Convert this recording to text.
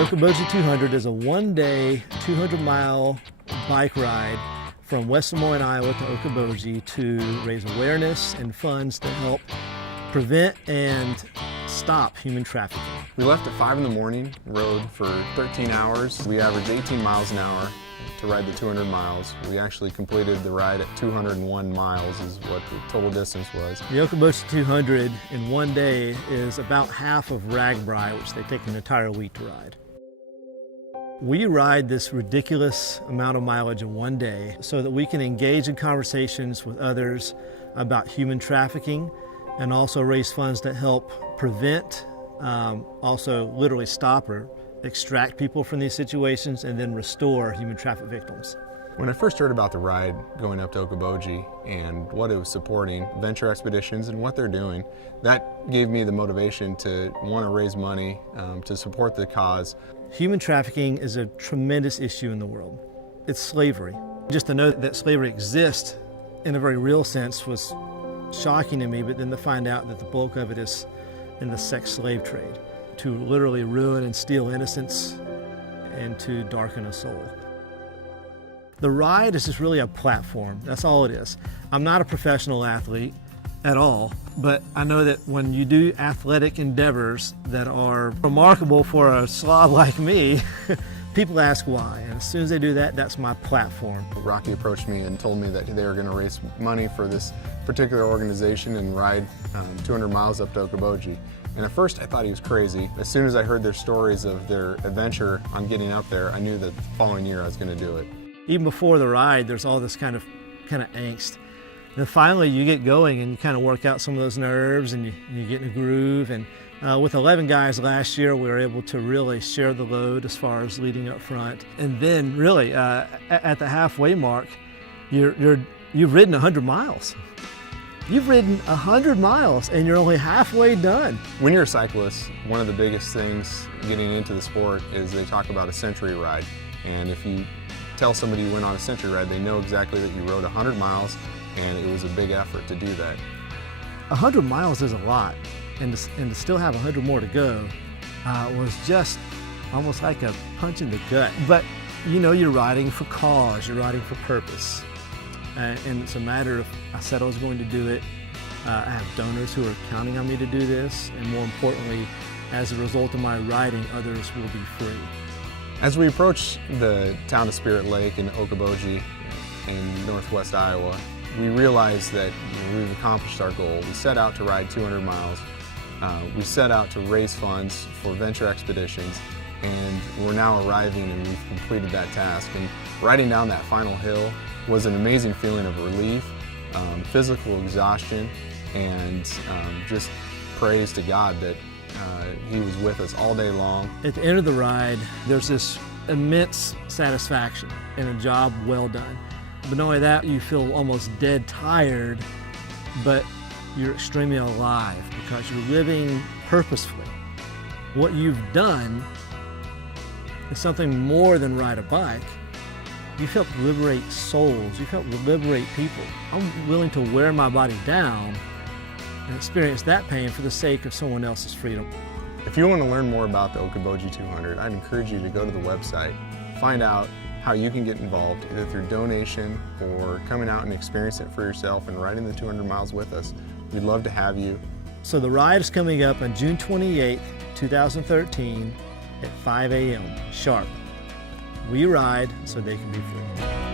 Okoboji 200 is a one-day, 200-mile bike ride from West Des Moines, Iowa to Okoboji to raise awareness and funds to help prevent and stop human trafficking. We left at 5 in the morning, rode for 13 hours. We averaged 18 miles an hour to ride the 200 miles. We actually completed the ride at 201 miles is what the total distance was. The Okoboji 200 in one day is about half of Ragbri, which they take an entire week to ride. We ride this ridiculous amount of mileage in one day so that we can engage in conversations with others about human trafficking and also raise funds that help prevent, also literally stop or extract people from these situations and then restore human traffic victims. When I first heard about the ride going up to Okoboji and what it was supporting, venture expeditions and what they're doing, that gave me the motivation to want to raise money to support the cause. Human trafficking is a tremendous issue in the world. It's slavery. Just to know that slavery exists in a very real sense was shocking to me, but then to find out that the bulk of it is in the sex slave trade, to literally ruin and steal innocence and to darken a soul. The ride is just really a platform. That's all it is. I'm not a professional athlete at all, but I know that when you do athletic endeavors that are remarkable for a slob like me, people ask why, and as soon as they do that, that's my platform. Rocky approached me and told me that they were going to raise money for this particular organization and ride 200 miles up to Okoboji. And at first I thought he was crazy. As soon as I heard their stories of their adventure on getting up there, I knew that the following year I was going to do it. Even before the ride, there's all this kind of angst. And then finally you get going and you kind of work out some of those nerves and you get in a groove. And with 11 guys last year, we were able to really share the load as far as leading up front. And then really at the halfway mark, you've ridden 100 miles. You've ridden 100 miles and you're only halfway done. When you're a cyclist, one of the biggest things getting into the sport is they talk about a century ride. And if you tell somebody you went on a century ride, they know exactly that you rode 100 miles and it was a big effort to do that. 100 miles is a lot, and to still have 100 more to go was just almost like a punch in the gut. But you know, you're riding for cause, you're riding for purpose. And it's a matter of, I said I was going to do it. I have donors who are counting on me to do this, and more importantly, as a result of my riding, others will be free. As we approach the town of Spirit Lake in Okoboji in northwest Iowa, we realized that we've accomplished our goal. We set out to ride 200 miles. We set out to raise funds for venture expeditions, and we're now arriving and we've completed that task. And riding down that final hill was an amazing feeling of relief, physical exhaustion, and just praise to God that He was with us all day long. At the end of the ride, there's this immense satisfaction and a job well done. But not only that, you feel almost dead tired, but you're extremely alive because you're living purposefully. What you've done is something more than ride a bike. You've helped liberate souls, you've helped liberate people. I'm willing to wear my body down and experience that pain for the sake of someone else's freedom. If you want to learn more about the Okoboji 200, I'd encourage you to go to the website, find out how you can get involved, either through donation or coming out and experience it for yourself and riding the 200 miles with us. We'd love to have you. So the ride is coming up on June 28th, 2013 at 5 a.m. sharp. We ride so they can be free.